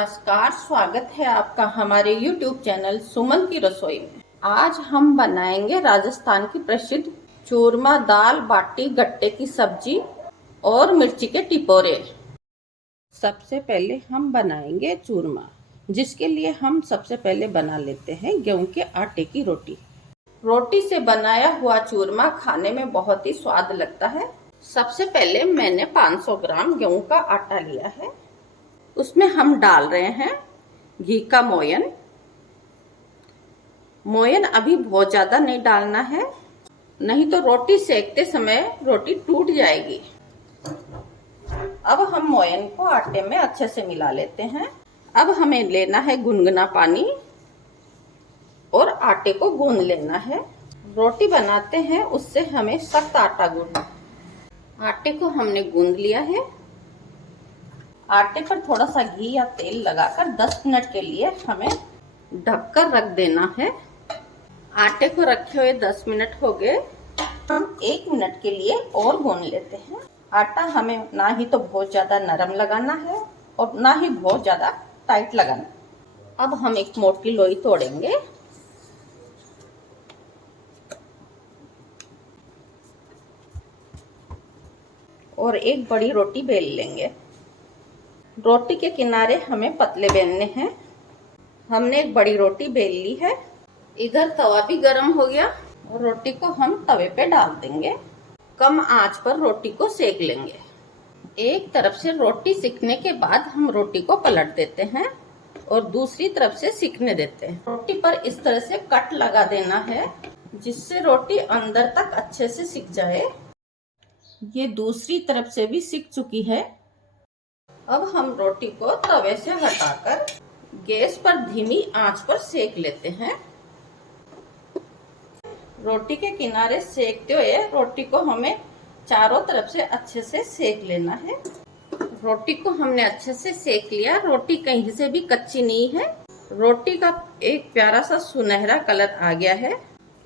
नमस्कार, स्वागत है आपका हमारे YouTube चैनल सुमन की रसोई में। आज हम बनाएंगे राजस्थान की प्रसिद्ध चूरमा, दाल बाटी, गट्टे की सब्जी और मिर्ची के टिपोरे। सबसे पहले हम बनाएंगे चूरमा, जिसके लिए हम सबसे पहले बना लेते हैं गेहूं के आटे की रोटी। रोटी से बनाया हुआ चूरमा खाने में बहुत ही स्वाद लगता है। सबसे पहले मैंने 500 ग्राम गेहूं का आटा लिया है। उसमें हम डाल रहे हैं घी का मोयन। मोयन अभी बहुत ज्यादा नहीं डालना है, नहीं तो रोटी सेकते समय रोटी टूट जाएगी। अब हम मोयन को आटे में अच्छे से मिला लेते हैं। अब हमें लेना है गुनगुना पानी और आटे को गूंद लेना है। रोटी बनाते हैं उससे हमें सख्त आटा गूंदना। आटे को हमने गूंद लिया है। आटे पर थोड़ा सा घी या तेल लगाकर 10 मिनट के लिए हमें ढककर रख देना है। आटे को रखे हुए 10 मिनट हो गए। हम 1 मिनट के लिए और गूंद लेते हैं। आटा हमें ना ही तो बहुत ज्यादा नरम लगाना है और ना ही बहुत ज्यादा टाइट लगाना। अब हम एक मोटी लोई तोड़ेंगे। और एक बड़ी रोटी बेल लेंगे। रोटी के किनारे हमें पतले बेलने हैं। हमने एक बड़ी रोटी बेल ली है। इधर तवा भी गर्म हो गया और रोटी को हम तवे पे डाल देंगे। कम आंच पर रोटी को सेक लेंगे। एक तरफ से रोटी सिकने के बाद हम रोटी को पलट देते हैं और दूसरी तरफ से सिकने देते हैं। रोटी पर इस तरह से कट लगा देना है, जिससे रोटी अंदर तक अच्छे से सिक जाए। ये दूसरी तरफ से भी सिक चुकी है। अब हम रोटी को तवे से हटाकर गैस पर धीमी आंच पर सेक लेते हैं। रोटी के किनारे सेकते हुए रोटी को हमें चारों तरफ से अच्छे से सेक लेना है। रोटी को हमने अच्छे से सेक लिया। रोटी कहीं से भी कच्ची नहीं है। रोटी का एक प्यारा सा सुनहरा कलर आ गया है।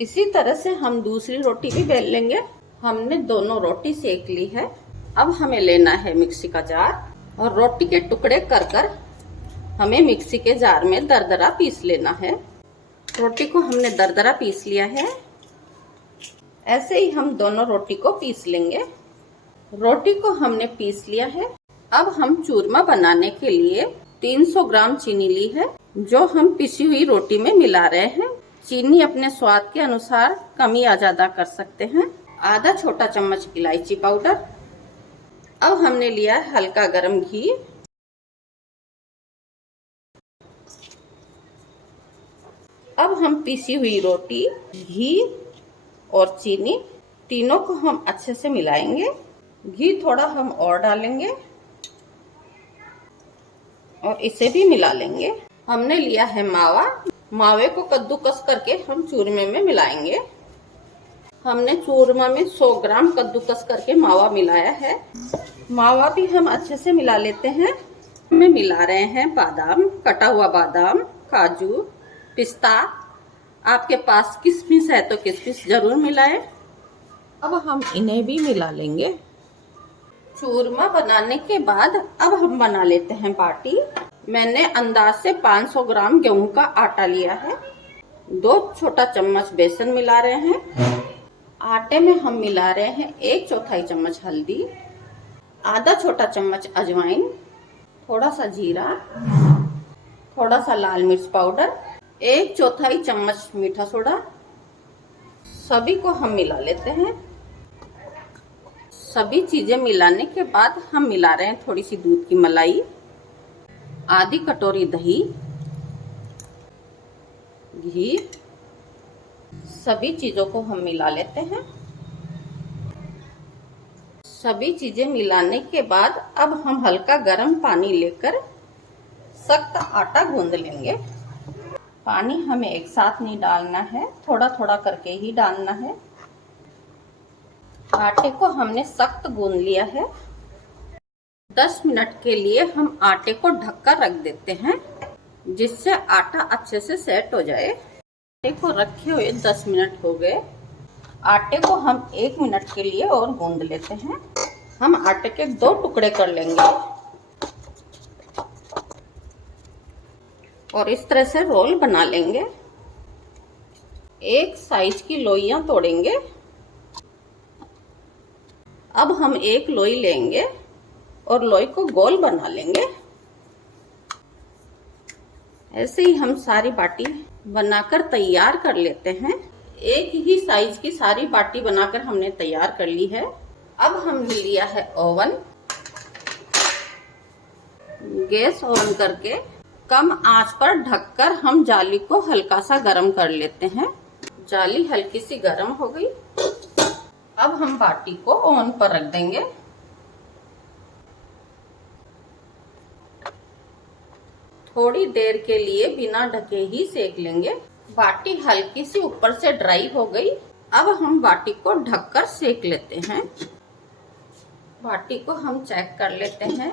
इसी तरह से हम दूसरी रोटी भी बेल लेंगे। हमने दोनों रोटी सेक ली है। अब हमें लेना है मिक्सी का जार और रोटी के टुकड़े कर कर हमें मिक्सी के जार में दरदरा पीस लेना है। रोटी को हमने दरदरा पीस लिया है। ऐसे ही हम दोनों रोटी को पीस लेंगे। रोटी को हमने पीस लिया है। अब हम चूरमा बनाने के लिए 300 ग्राम चीनी ली है, जो हम पिसी हुई रोटी में मिला रहे हैं। चीनी अपने स्वाद के अनुसार कमी या ज्यादा कर सकते हैं। आधा छोटा चम्मच इलायची पाउडर। अब हमने लिया हल्का गरम घी। अब हम पिसी हुई रोटी, घी और चीनी तीनों को हम अच्छे से मिलाएंगे। घी थोड़ा हम और डालेंगे और इसे भी मिला लेंगे। हमने लिया है मावा। मावे को कद्दूकस करके हम चूरमे में मिलाएंगे। हमने चूरमा में 100 ग्राम कद्दूकस करके मावा मिलाया है। मावा भी हम अच्छे से मिला लेते हैं। हमें मिला रहे हैं बादाम, कटा हुआ बादाम, काजू, पिस्ता। आपके पास किशमिश है तो किशमिश जरूर मिलाएं। अब हम इन्हें भी मिला लेंगे। चूरमा बनाने के बाद अब हम बना लेते हैं बाटी। मैंने अंदाज से 500 ग्राम गेहूं का आटा लिया है। 2 छोटा चम्मच बेसन मिला रहे हैं। आटे में हम मिला रहे हैं 1/4 चम्मच हल्दी, आधा छोटा चम्मच अजवाइन, थोड़ा सा जीरा, थोड़ा सा लाल मिर्च पाउडर, 1/4 चम्मच मीठा सोडा। सभी को हम मिला लेते हैं। सभी चीजें मिलाने के बाद हम मिला रहे हैं थोड़ी सी दूध की मलाई, आधी कटोरी दही, घी। सभी चीजों को हम मिला लेते हैं। सभी चीजें मिलाने के बाद अब हम हल्का गर्म पानी लेकर सख्त आटा गूंद लेंगे। पानी हमें एक साथ नहीं डालना है, थोड़ा थोड़ा करके ही डालना है। आटे को हमने सख्त गूंद लिया है। 10 मिनट के लिए हम आटे को ढककर रख देते हैं, जिससे आटा अच्छे से सेट हो जाए। आटे को रखे हुए 10 मिनट हो गए। आटे को हम 1 मिनट के लिए और गूंद लेते हैं। हम आटे के 2 टुकड़े कर लेंगे। और इस तरह से रोल बना लेंगे। एक साइज की लोइयां तोड़ेंगे। अब हम एक लोई लेंगे और लोई को गोल बना लेंगे। ऐसे ही हम सारी बाटी बनाकर तैयार कर लेते हैं। एक ही साइज की सारी बाटी बनाकर हमने तैयार कर ली है। अब हमने लिया है ओवन। गैस ऑन करके कम आंच पर ढककर हम जाली को हल्का सा गर्म कर लेते हैं। जाली हल्की सी गर्म हो गई। अब हम बाटी को ओवन पर रख देंगे। थोड़ी देर के लिए बिना ढके ही सेक लेंगे। बाटी हल्की सी ऊपर से ड्राई हो गई। अब हम बाटी को ढककर सेक लेते हैं। बाटी को हम चेक कर लेते हैं।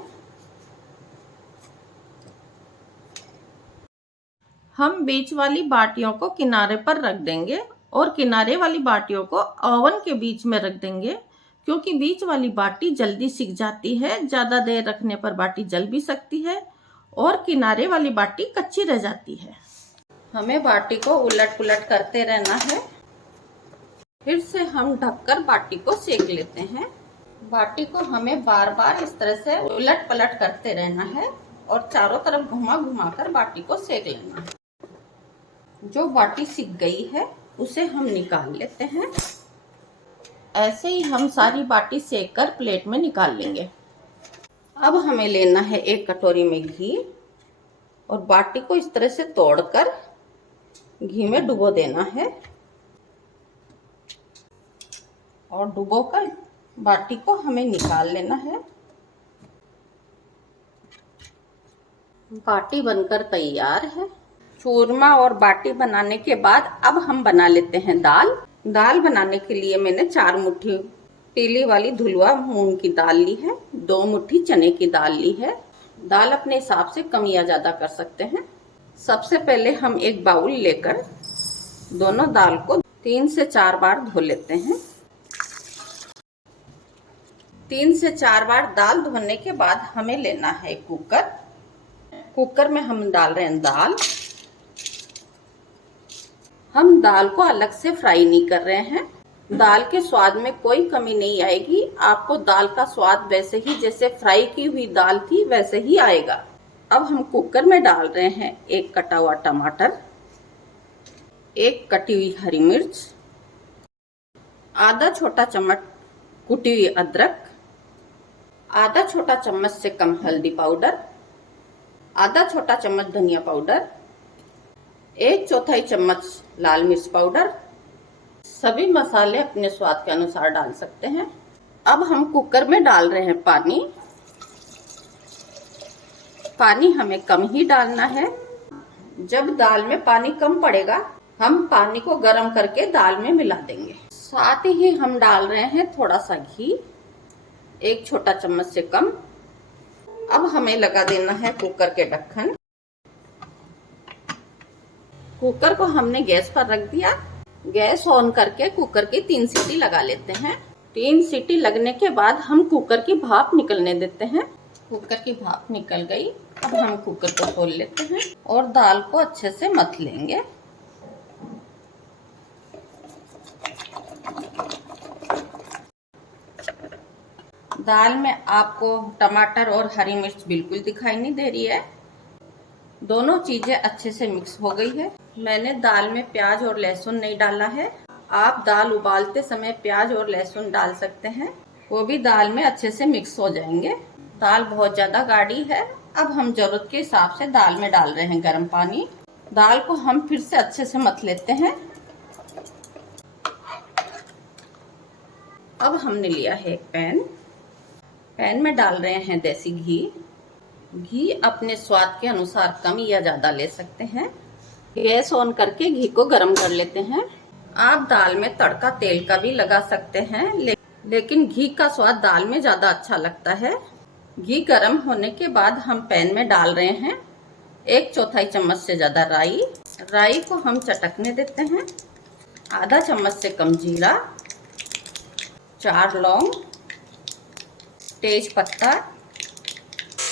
हम बीच वाली बाटियों को किनारे पर रख देंगे और किनारे वाली बाटियों को ओवन के बीच में रख देंगे, क्योंकि बीच वाली बाटी जल्दी सिक जाती है। ज्यादा देर रखने पर बाटी जल भी सकती है और किनारे वाली बाटी कच्ची रह जाती है। हमें बाटी को उलट पुलट करते रहना है। फिर से हम ढककर बाटी को सेक लेते हैं। बाटी को हमें बार बार इस तरह से उलट पलट करते रहना है और चारों तरफ घुमा घुमा कर बाटी को सेक लेना है। जो बाटी सिक गई है उसे हम निकाल लेते हैं। ऐसे ही हम सारी बाटी सेक कर प्लेट में निकाल लेंगे। अब हमें लेना है एक कटोरी में घी और बाटी को इस तरह से तोड़कर घी में डुबो देना है और डुबोकर बाटी को हमें निकाल लेना है। बाटी बनकर तैयार है। चूरमा और बाटी बनाने के बाद अब हम बना लेते हैं दाल। दाल बनाने के लिए मैंने 4 मुट्ठी पीली वाली धुलवा मूंग की दाल ली है। 2 मुट्ठी चने की दाल ली है। दाल अपने हिसाब से कम या ज्यादा कर सकते हैं। सबसे पहले हम एक बाउल लेकर दोनों दाल को 3 से 4 बार धो लेते हैं। 3 से 4 बार दाल धोने के बाद हमें लेना है कुकर। कुकर में हम डाल रहे हैं दाल। हम दाल को अलग से फ्राई नहीं कर रहे हैं। दाल के स्वाद में कोई कमी नहीं आएगी। आपको दाल का स्वाद वैसे ही जैसे फ्राई की हुई दाल थी वैसे ही आएगा। अब हम कुकर में डाल रहे हैं एक कटा हुआ टमाटर, एक कटी हुई हरी मिर्च, आधा छोटा चम्मच कुटी हुई अदरक, आधा छोटा चम्मच से कम हल्दी पाउडर, आधा छोटा चम्मच धनिया पाउडर, 1/4 चम्मच लाल मिर्च पाउडर। सभी मसाले अपने स्वाद के अनुसार डाल सकते हैं। अब हम कुकर में डाल रहे हैं पानी। पानी हमें कम ही डालना है। जब दाल में पानी कम पड़ेगा हम पानी को गर्म करके दाल में मिला देंगे। साथ ही हम डाल रहे हैं थोड़ा सा घी, 1 छोटा चम्मच से कम। अब हमें लगा देना है कुकर के ढक्कन। कुकर को हमने गैस पर रख दिया। गैस ऑन करके कुकर की 3 सीटी लगा लेते हैं। 3 सीटी लगने के बाद हम कुकर की भाप निकलने देते हैं। कुकर की भाप निकल गई। अब हम कुकर को खोल लेते हैं और दाल को अच्छे से मथ लेंगे। दाल में आपको टमाटर और हरी मिर्च बिल्कुल दिखाई नहीं दे रही है। दोनों चीजें अच्छे से मिक्स हो गई है। मैंने दाल में प्याज और लहसुन नहीं डाला है। आप दाल उबालते समय प्याज और लहसुन डाल सकते हैं, वो भी दाल में अच्छे से मिक्स हो जाएंगे। दाल बहुत ज्यादा गाढ़ी है। अब हम जरूरत के हिसाब से दाल में डाल रहे हैं गर्म पानी। दाल को हम फिर से अच्छे से मथ लेते हैं। अब हमने लिया है एक पैन में डाल रहे हैं देसी घी। घी अपने स्वाद के अनुसार कम या ज्यादा ले सकते हैं। गैस ऑन करके घी को गरम कर लेते हैं। आप दाल में तड़का तेल का भी लगा सकते हैं, लेकिन घी का स्वाद दाल में ज्यादा अच्छा लगता है। घी गरम होने के बाद हम पैन में डाल रहे हैं 1/4 चम्मच से ज्यादा राई। राई को हम चटकने देते हैं। आधा चम्मच से कम जीरा, 4 लौंग, तेज पत्ता,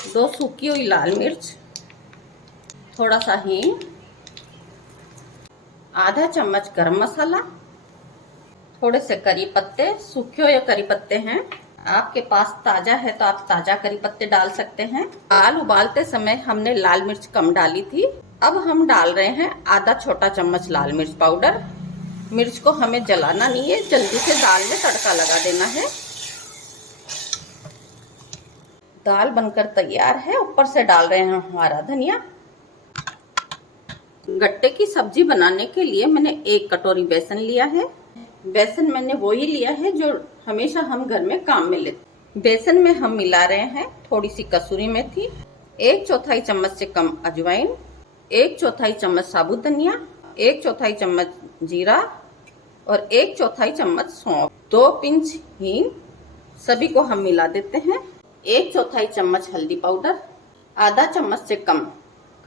2 सूखी हुई लाल मिर्च, थोड़ा सा हींग, आधा चम्मच गरम मसाला, थोड़े से करी पत्ते, सूखे हुए करी पत्ते हैं। आपके पास ताजा है तो आप ताजा करी पत्ते डाल सकते हैं। दाल उबालते समय हमने लाल मिर्च कम डाली थी। अब हम डाल रहे हैं आधा छोटा चम्मच लाल मिर्च पाउडर। मिर्च को हमें जलाना नहीं है, जल्दी से दाल में तड़का लगा देना है। दाल बनकर तैयार है। ऊपर से डाल रहे हैं हमारा धनिया। गट्टे की सब्जी बनाने के लिए मैंने 1 कटोरी बेसन लिया है। बेसन मैंने वही लिया है जो हमेशा हम घर में काम में लेते। बेसन में हम मिला रहे हैं थोड़ी सी कसूरी मेथी, 1/4 चम्मच से कम अजवाइन, 1/4 चम्मच साबुत धनिया, 1/4 चम्मच जीरा और 1/4 चम्मच सौंफ, 2 पिंच हींग। सभी को हम मिला देते हैं। 1/4 चम्मच हल्दी पाउडर, आधा चम्मच से कम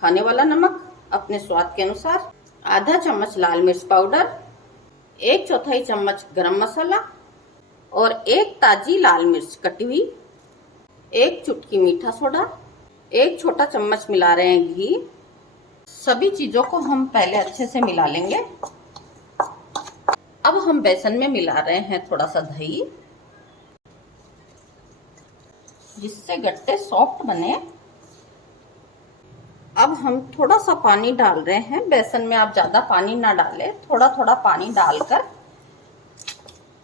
खाने वाला नमक अपने स्वाद के अनुसार, आधा चम्मच लाल मिर्च पाउडर, 1/4 चम्मच गरम मसाला और 1 ताजी लाल मिर्च कटी हुई, 1 चुटकी मीठा सोडा, 1 छोटा चम्मच मिला रहे हैं घी। सभी चीजों को हम पहले अच्छे से मिला लेंगे। अब हम बेसन में मिला रहे हैं थोड़ा सा दही, जिससे गट्टे सॉफ्ट बने। अब हम थोड़ा सा पानी डाल रहे हैं। बेसन में आप ज्यादा पानी ना डालें, थोड़ा थोड़ा पानी डालकर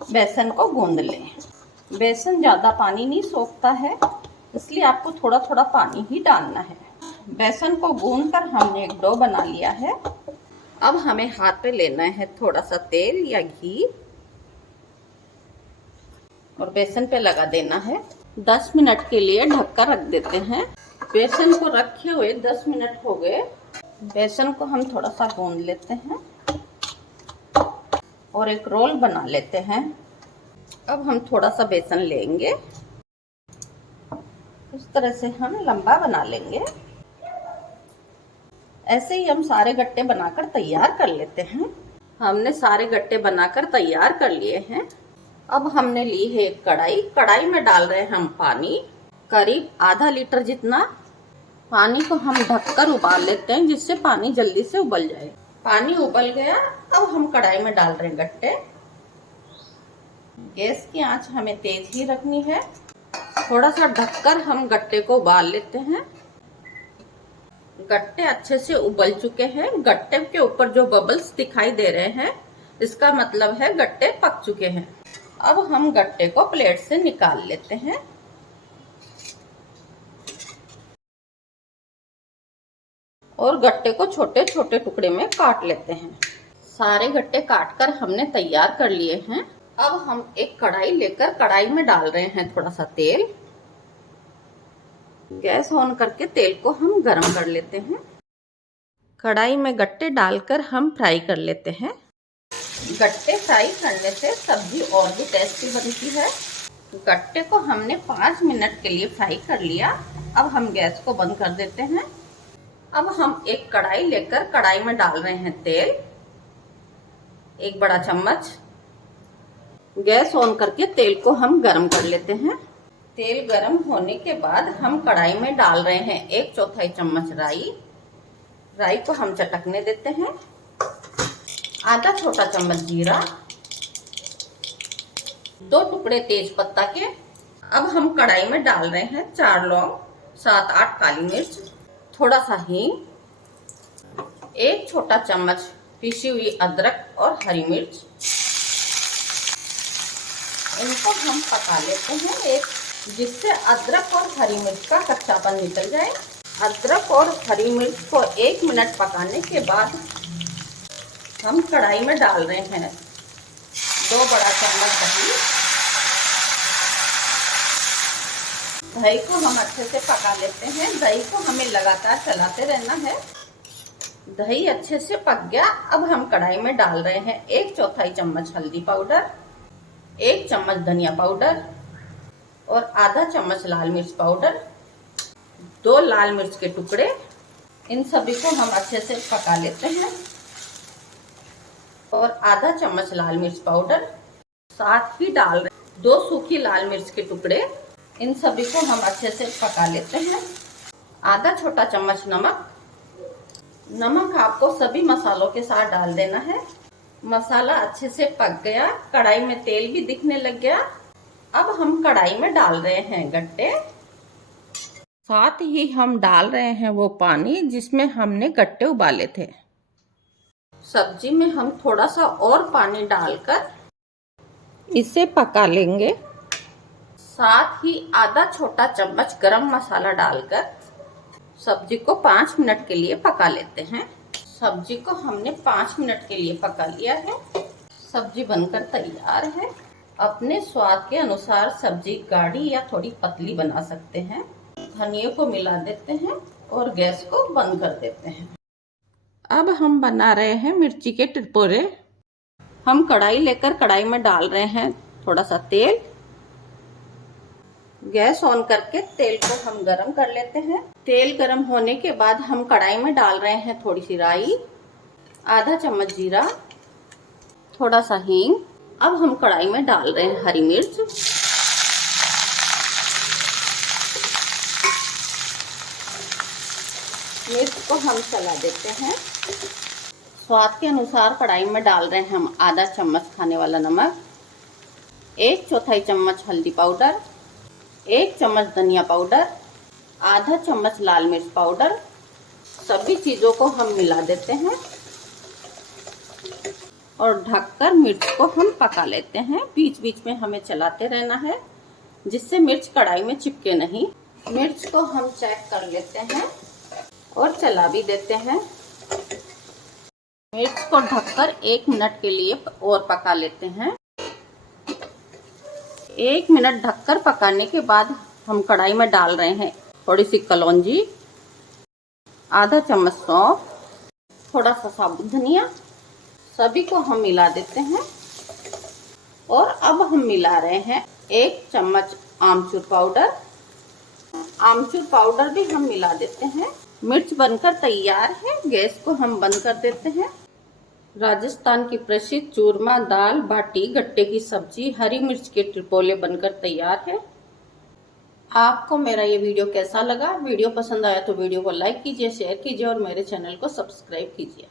बेसन को गूंद लें। बेसन ज्यादा पानी नहीं सोखता है, इसलिए आपको थोड़ा थोड़ा पानी ही डालना है। बेसन को गूंद कर हमने एक डो बना लिया है। अब हमें हाथ पे लेना है थोड़ा सा तेल या घी और बेसन पे लगा देना है। 10 मिनट के लिए ढककर रख देते हैं। बेसन को रखे हुए 10 मिनट हो गए। बेसन को हम थोड़ा सा गूंद लेते हैं और एक रोल बना लेते हैं। अब हम थोड़ा सा बेसन लेंगे, इस तरह से हम लंबा बना लेंगे। ऐसे ही हम सारे गट्टे बनाकर तैयार कर लेते हैं। हमने सारे गट्टे बनाकर तैयार कर लिए हैं। अब हमने ली है एक कढ़ाई। कढ़ाई में डाल रहे हैं हम पानी, करीब आधा लीटर जितना। पानी को हम ढककर उबाल लेते हैं, जिससे पानी जल्दी से उबल जाए। पानी उबल गया। अब हम कढ़ाई में डाल रहे हैं गट्टे। गैस की आंच हमें तेज ही रखनी है। थोड़ा सा ढककर हम गट्टे को उबाल लेते हैं। गट्टे अच्छे से उबल चुके हैं। गट्टे के ऊपर जो बबल्स दिखाई दे रहे हैं, इसका मतलब है गट्टे पक चुके हैं। अब हम गट्टे को प्लेट से निकाल लेते हैं। और गट्टे को छोटे छोटे टुकड़े में काट लेते हैं। सारे गट्टे काटकर हमने तैयार कर लिए हैं। अब हम एक कढ़ाई लेकर कढ़ाई में डाल रहे हैं थोड़ा सा तेल। गैस ऑन करके तेल को हम गरम कर लेते हैं। कढ़ाई में गट्टे डालकर हम फ्राई कर लेते हैं। गट्टे फ्राई करने से सब्जी और भी टेस्टी बनती है। गट्टे को हमने 5 मिनट के लिए फ्राई कर लिया। अब हम गैस को बंद कर देते हैं। अब हम एक कढ़ाई लेकर कढ़ाई में डाल रहे हैं तेल, 1 बड़ा चम्मच। गैस ऑन करके तेल को हम गरम कर लेते हैं। तेल गरम होने के बाद हम कढ़ाई में डाल रहे हैं 1/4 चम्मच राई। राई को हम चटकने देते हैं। आधा छोटा चम्मच जीरा, 2 टुकड़े तेज पत्ता के। अब हम कढ़ाई में डाल रहे हैं 4 लौंग, 7-8 काली मिर्च, थोड़ा सा हींग, 1 छोटा चम्मच पिसी हुई अदरक और हरी मिर्च। इनको हम पका लेते हैं जिससे अदरक और हरी मिर्च का कच्चापन निकल जाए। अदरक और हरी मिर्च को 1 मिनट पकाने के बाद हम कढ़ाई में डाल रहे हैं 2 बड़ा चम्मच दही। दही को हम अच्छे से पका लेते हैं। दही को हमें लगातार चलाते रहना है। दही अच्छे से पक गया। अब हम कढ़ाई में डाल रहे हैं 1/4 चम्मच हल्दी पाउडर, 1 चम्मच धनिया पाउडर और आधा चम्मच लाल मिर्च पाउडर, 2 लाल मिर्च के टुकड़े। इन सभी को हम अच्छे से पका लेते हैं। और आधा चम्मच लाल मिर्च पाउडर, साथ ही डाल रहे 2 सूखी लाल मिर्च के टुकड़े। इन सभी को हम अच्छे से पका लेते हैं। आधा छोटा चम्मच नमक, नमक आपको सभी मसालों के साथ डाल देना है। मसाला अच्छे से पक गया, कढ़ाई में तेल भी दिखने लग गया। अब हम कढ़ाई में डाल रहे हैं गट्टे, साथ ही हम डाल रहे हैं वो पानी जिसमें हमने गट्टे उबाले थे। सब्जी में हम थोड़ा सा और पानी डालकर इसे पका लेंगे। साथ ही आधा छोटा चम्मच गरम मसाला डालकर सब्जी को 5 मिनट के लिए पका लेते हैं। सब्जी को हमने 5 मिनट के लिए पका लिया है। सब्जी बनकर तैयार है। अपने स्वाद के अनुसार सब्जी गाढ़ी या थोड़ी पतली बना सकते हैं। धनिया को मिला देते हैं और गैस को बंद कर देते हैं। अब हम बना रहे हैं मिर्ची के टिपोरे। हम कढ़ाई लेकर कढ़ाई में डाल रहे हैं थोड़ा सा तेल। गैस ऑन करके तेल को हम गरम कर लेते हैं। तेल गरम होने के बाद हम कढ़ाई में डाल रहे हैं थोड़ी सी राई, आधा चम्मच जीरा, थोड़ा सा हींग। अब हम कढ़ाई में डाल रहे हैं हरी मिर्च, मिर्च को हम चला देते हैं। स्वाद के अनुसार कढ़ाई में डाल रहे हैं हम आधा चम्मच खाने वाला नमक, 1/4 चम्मच हल्दी पाउडर, 1 चम्मच धनिया पाउडर, आधा चम्मच लाल मिर्च पाउडर। सभी चीज़ों को हम मिला देते हैं और ढककर मिर्च को हम पका लेते हैं। बीच बीच में हमें चलाते रहना है जिससे मिर्च कढ़ाई में चिपके नहीं। मिर्च को हम चेक कर लेते हैं और चला भी देते हैं। मिर्च को ढककर 1 मिनट के लिए और पका लेते हैं। 1 मिनट ढककर पकाने के बाद हम कढ़ाई में डाल रहे हैं थोड़ी सी कलौंजी, आधा चम्मच सौंफ, थोड़ा सा साबुत धनिया। सभी को हम मिला देते हैं और अब हम मिला रहे हैं 1 चम्मच आमचूर पाउडर। आमचूर पाउडर भी हम मिला देते हैं। मिर्च बनकर तैयार है। गैस को हम बंद कर देते हैं। राजस्थान की प्रसिद्ध चूरमा दाल बाटी गट्टे की सब्जी हरी मिर्च के टिपोले बनकर तैयार है। आपको मेरा ये वीडियो कैसा लगा? वीडियो पसंद आया तो वीडियो को लाइक कीजिए, शेयर कीजिए और मेरे चैनल को सब्सक्राइब कीजिए।